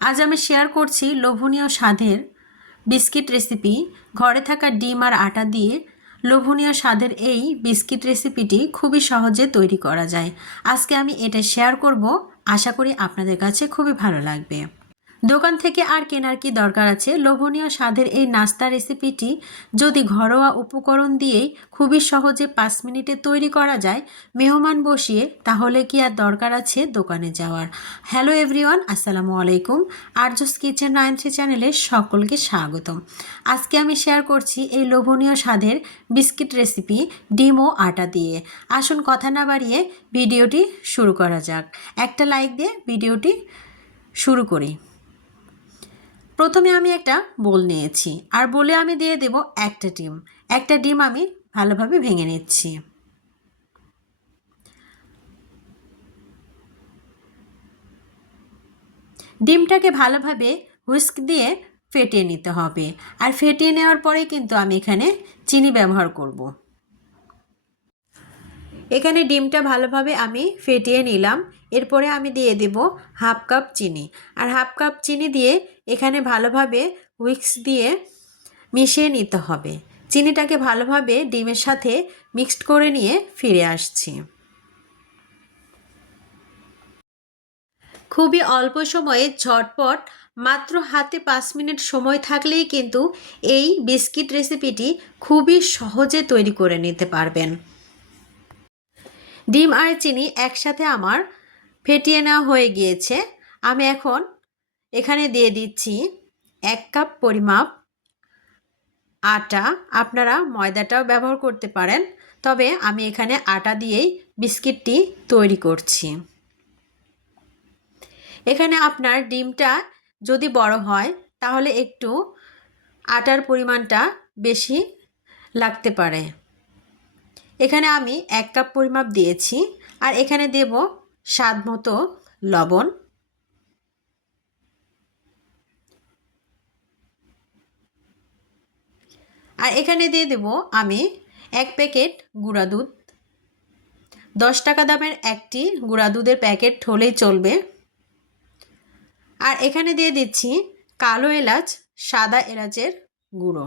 আজ আমি শেয়ার করছি লোভনীয় স্বাদের বিস্কিট রেসিপি। ঘরে থাকা ডিম আর আটা দিয়ে লোভনীয় স্বাদের এই বিস্কিট রেসিপিটি খুবই সহজে তৈরি করা যায়। আজকে আমি এটা শেয়ার করব, আশা করি আপনাদের কাছে খুবই ভালো লাগবে। দোকান থেকে আর কেনার কি দরকার আছে? লোভনীয় স্বাদের এই নাস্তা রেসিপিটি যদি ঘরোয়া উপকরণ দিয়েই খুবই সহজে 5 মিনিটে তৈরি করা যায় মেহমান বসিয়ে, তাহলে কি আর দরকার আছে দোকানে যাওয়ার? হ্যালো এভরিওয়ান, আসসালামু আলাইকুম। আরজুস কিচেন 93 চ্যানেলে সকলকে স্বাগতম। আজকে আমি শেয়ার করছি এই লোভনীয় স্বাদের বিস্কিট রেসিপি ডিম ও আটা দিয়ে। আসুন কথা না বাড়িয়ে ভিডিওটি শুরু করা যাক। একটা লাইক দিয়ে ভিডিওটি শুরু করি। প্রথমে আমি একটা বোল নিয়েছি আর বলে আমি দিয়ে দেব একটা ডিম আমি ভালোভাবে ভেঙে নিচ্ছি। ডিমটাকে ভালোভাবে হুইস্ক দিয়ে ফেটিয়ে নিতে হবে, আর ফেটিয়ে নেওয়ার পরে কিন্তু আমি এখানে চিনি ব্যবহার করব। এখানে ডিমটা ভালোভাবে আমি ফেটিয়ে নিলাম। এরপরে আমি দিয়ে দেব হাফ কাপ চিনি, আর হাফ কাপ চিনি দিয়ে এখানে ভালোভাবে হুইস্ক দিয়ে মিশিয়ে নিতে হবে। চিনিটাকে ভালোভাবে ডিমের সাথে মিক্সড করে নিয়ে ফিরে আসছি। খুবই অল্প সময়ে ঝটপট মাত্র হাতে 5 মিনিট সময় থাকলেই কিন্তু এই বিস্কিট রেসিপিটি খুবই সহজে তৈরি করে নিতে পারবেন। ডিম আর চিনি একসাথে আমার ফেটিয়ে নেওয়া হয়ে গিয়েছে। আমি এখন এখানে দিয়ে দিচ্ছি 1 কাপ পরিমাপ আটা। আপনারা ময়দাটাও ব্যবহার করতে পারেন, তবে আমি এখানে আটা দিয়েই বিস্কিটটি তৈরি করছি। এখানে আপনার ডিমটা যদি বড় হয় তাহলে একটু আটার পরিমাণটা বেশি লাগতে পারে। এখানে আমি 1 কাপ পরিমাপ দিয়েছি, আর এখানে দেব স্বাদ মতো লবণ। আর এখানে দিয়ে দেব আমি 1 প্যাকেট গুঁড়া দুধ। 10 টাকা দামের একটি গুঁড়া দুধের প্যাকেট হলেই চলবে। আর এখানে দিয়ে দিচ্ছি কালো এলাচ, সাদা এলাচের গুঁড়ো।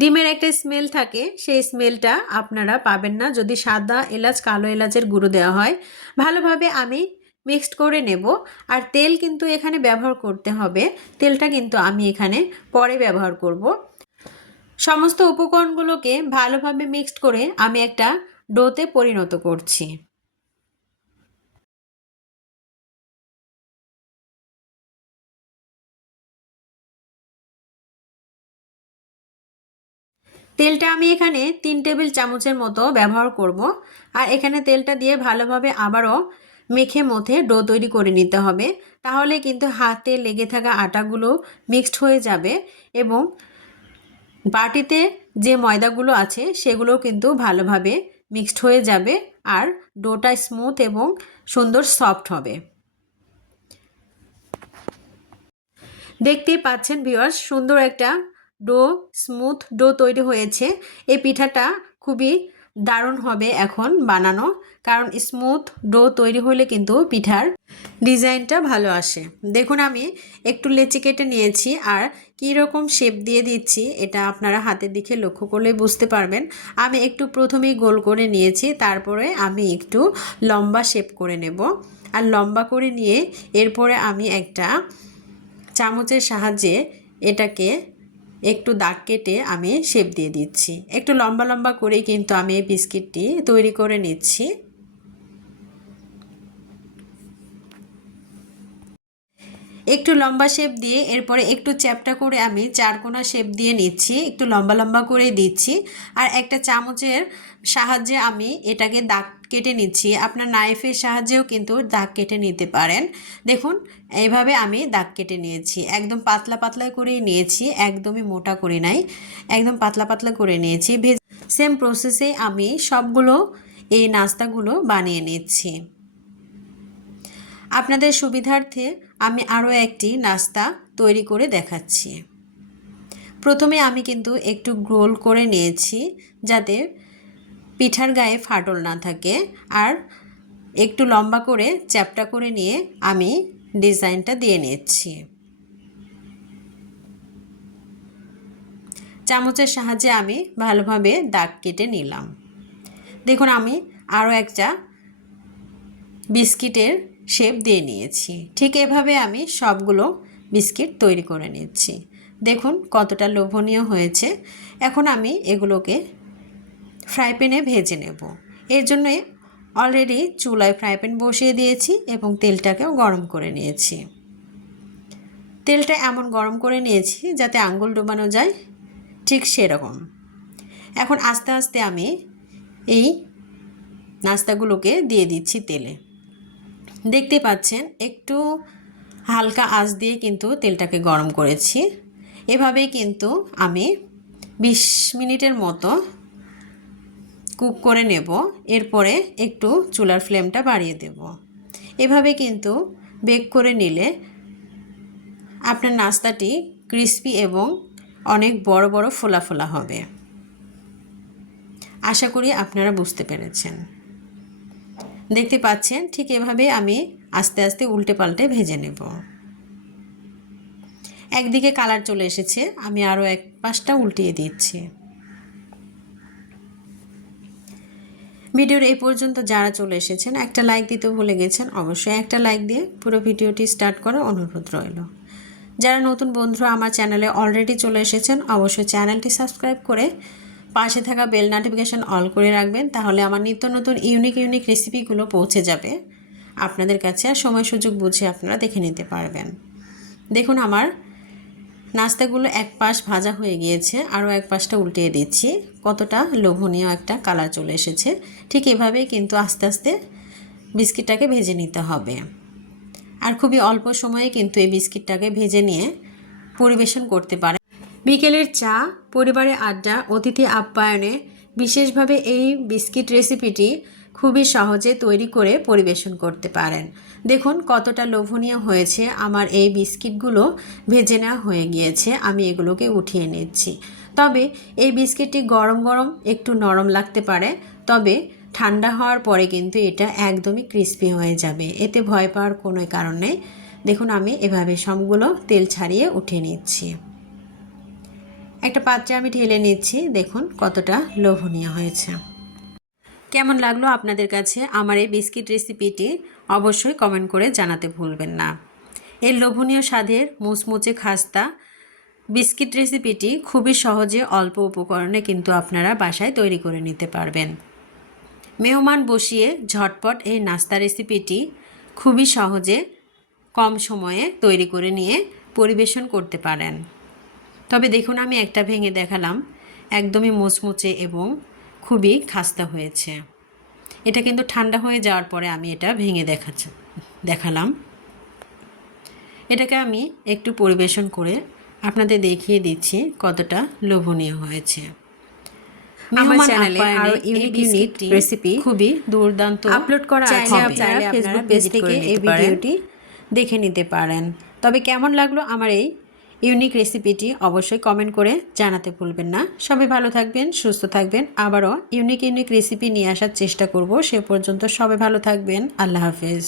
ডিমের একটা স্মেল থাকে, সেই স্মেলটা আপনারা পাবেন না যদি সাদা এলাচ কালো এলাচের গুঁড়ো দেওয়া হয়। ভালোভাবে আমি মিক্সড করে নেব। আর তেল কিন্তু এখানে ব্যবহার করতে হবে। তেলটা কিন্তু আমি এখানে পরে ব্যবহার করব। সমস্ত উপকরণগুলোকে ভালোভাবে মিক্সড করে আমি একটা ডোতে পরিণত করছি। তেলটা আমি এখানে 3 টেবিল চামচের মতো ব্যবহার করব। আর এখানে তেলটা দিয়ে ভালোভাবে আবারও মেখে মথে ডো তৈরি করে নিতে হবে। তাহলে কিন্তু হাতে লেগে থাকা আটাগুলো মিক্সড হয়ে যাবে এবং বাটিতে যে ময়দাগুলো আছে সেগুলো কিন্তু ভালোভাবে মিক্সড হয়ে যাবে, আর ডোটা স্মুথ এবং সুন্দর সফট হবে। দেখতেই পাচ্ছেন ভিউয়ার্স, সুন্দর একটা স্মুথ ডো তৈরি হয়েছে। এই পিঠাটা খুবই দারুণ হবে এখন বানানো, কারণ স্মুথ ডো তৈরি হলে কিন্তু পিঠার ডিজাইনটা ভালো আসে। দেখুন আমি একটু লেচি কেটে নিয়েছি, আর কী রকম শেপ দিয়ে দিচ্ছি এটা আপনারা হাতের দিকে লক্ষ্য করলে বুঝতে পারবেন। আমি একটু প্রথমেই গোল করে নিয়েছি, তারপরে আমি একটু লম্বা শেপ করে নেব। আর লম্বা করে নিয়ে এরপরে আমি একটা চামচের সাহায্যে এটাকে একটু দাগ কেটে আমি শেপ দিয়ে দিচ্ছি। একটু লম্বা লম্বা করেই কিন্তু আমি এই বিস্কিটটি তৈরি করে নিচ্ছি। একটু লম্বা শেপ দিয়ে এরপরে একটু চ্যাপ্টা করে আমি চারকোনা শেপ দিয়ে নিচ্ছি, একটু লম্বা লম্বা করে দিচ্ছি। আর একটা চামচের সাহায্যে আমি এটাকে দাগ কেটে নিচ্ছি। আপনার নাইফের সাহায্যেও কিন্তু দাগ কেটে নিতে পারেন। দেখুন এইভাবে আমি দাগ কেটে নিয়েছি, একদম পাতলা পাতলা করেই নিয়েছি, একদমই মোটা করে নাই, একদম পাতলা পাতলা করে নিয়েছি। সেম প্রসেসে আমি সবগুলো এই নাস্তাগুলো বানিয়ে নিচ্ছি। আপনাদের সুবিধার্থে আমি আরও একটি নাস্তা তৈরি করে দেখাচ্ছি। প্রথমে আমি কিন্তু একটু গোল করে নিয়েছি যাতে পিঠার গায়ে ফাটল না থাকে, আর একটু লম্বা করে চ্যাপ্টা করে নিয়ে আমি ডিজাইনটা দিয়ে নিচ্ছি। চামচের সাহায্যে আমি ভালোভাবে দাগ কেটে নিলাম। দেখুন আমি আরও একটা বিস্কিটের শেপ দিয়ে নিয়েছি। ঠিক এভাবে আমি সবগুলো বিস্কিট তৈরি করে নিচ্ছি। দেখুন কতটা লোভনীয় হয়েছে। এখন আমি এগুলোকে ফ্রাই প্যানে ভেজে নেব। এর জন্য অলরেডি চুলায় ফ্রাই প্যান বসিয়ে দিয়েছি এবং তেলটাকেও গরম করে নিয়েছি। তেলটা এমন গরম করে নিয়েছি যাতে আঙ্গুল ডোবানো যায়, ঠিক সেরকম। এখন আস্তে আস্তে আমি এই নাস্তাগুলোকে দিয়ে দিচ্ছি তেলে। দেখতে পাচ্ছেন একটু হালকা আঁচ দিয়ে কিন্তু তেলটাকে গরম করেছি। এভাবেই কিন্তু আমি 20 মিনিটের মতো কুক করে নেব। এরপরে একটু চুলার ফ্লেমটা বাড়িয়ে দেব। এভাবে কিন্তু বেক করে নিলে আপনার নাস্তাটি ক্রিস্পি এবং অনেক বড় বড় ফোলা ফোলা হবে। আশা করি আপনারা বুঝতে পেরেছেন। দেখতে পাচ্ছেন ঠিক এভাবে আমি আস্তে আস্তে উল্টে পাল্টে ভেজে নেব। একদিকে কালার চলে এসেছে, আমি আরও এক পাশটা উল্টিয়ে দিচ্ছি। ভিডিওর এই পর্যন্ত যারা চলে এসেছেন একটা লাইক দিতে ভুলে গেছেন, অবশ্যই একটা লাইক দিয়ে পুরো ভিডিওটি স্টার্ট করার অনুরোধ রইল। যারা নতুন বন্ধুরা আমার চ্যানেলে অলরেডি চলে এসেছেন অবশ্যই চ্যানেলটি সাবস্ক্রাইব করে পাশে থাকা বেল নোটিফিকেশন অল করে রাখবেন, তাহলে আমার নিত্য নতুন ইউনিক রেসিপিগুলো পৌঁছে যাবে আপনাদের কাছে, আর সময় সুযোগ বুঝে আপনারা দেখে নিতে পারবেন। দেখুন আমার নাস্তাগুলো এক পাশ ভাজা হয়ে গিয়েছে, আরও এক পাশটা উল্টিয়ে দিচ্ছি। কতটা লোভনীয় একটা কালার চলে এসেছে। ঠিক এভাবেই কিন্তু আস্তে আস্তে বিস্কিটটাকে ভেজে নিতে হবে। আর খুবই অল্প সময়ে কিন্তু এই বিস্কিটটাকে ভেজে নিয়ে পরিবেশন করতে পারেন। বিকেলের চা, পরিবারের আড্ডা, অতিথি আপ্যায়নে বিশেষভাবে এই বিস্কিট রেসিপিটি খুবই সহজে তৈরি করে পরিবেশন করতে পারেন। দেখুন কতটা লোভনীয় হয়েছে। আমার এই বিস্কিটগুলো ভেজে নেওয়া হয়ে গিয়েছে, আমি এগুলোকে উঠিয়ে নিচ্ছি। তবে এই বিস্কিটটি গরম গরম একটু নরম লাগতে পারে, তবে ঠান্ডা হওয়ার পরে কিন্তু এটা একদমই ক্রিস্পি হয়ে যাবে, এতে ভয় পাওয়ার কোনো কারণ নেই। দেখুন আমি এভাবে সবগুলো তেল ছাড়িয়ে উঠিয়ে নিচ্ছি। একটা পাত্রে আমি ঢেলে নিচ্ছি। দেখুন কতটা লোভনীয় হয়েছে। কেমন লাগলো আপনাদের কাছে আমার এই বিস্কিট রেসিপিটি অবশ্যই কমেন্ট করে জানাতে ভুলবেন না। এর লোভনীয় স্বাদের মুচমুচে খাস্তা বিস্কিট রেসিপিটি খুবই সহজে অল্প উপকরণে কিন্তু আপনারা বাসায় তৈরি করে নিতে পারবেন। মেহমান বসিয়ে ঝটপট এই নাস্তা রেসিপিটি খুবই সহজে কম সময়ে তৈরি করে নিয়ে পরিবেশন করতে পারেন। তবে দেখুন আমি একটা ভেঙে দেখালাম, একদমই মুচমুচে এবং খুবই খাস্তা হয়েছে। এটা কিন্তু ঠান্ডা হয়ে যাওয়ার পরে আমি এটা ভেঙে দেখালাম। এটাকে আমি একটু পরিবেশন করে আপনাদের দেখিয়ে দিচ্ছি কতটা লোভনীয় হয়েছে। আমার চ্যানেলে আরো ইউনিক রেসিপি খুবই দুর্দান্ত আপলোড করা আছে, চাইলে ফেসবুক পেজ থেকে এই ভিডিওটি দেখে নিতে পারেন। তবে কেমন লাগলো আমার এই ইউনিক রেসিপিটি অবশ্যই কমেন্ট করে জানাতে ভুলবেন না। সবাই ভালো থাকবেন, সুস্থ থাকবেন। আবারও ইউনিক রেসিপি নিয়ে আসার চেষ্টা করব। সে পর্যন্ত সবাই ভালো থাকবেন। আল্লাহ হাফেজ।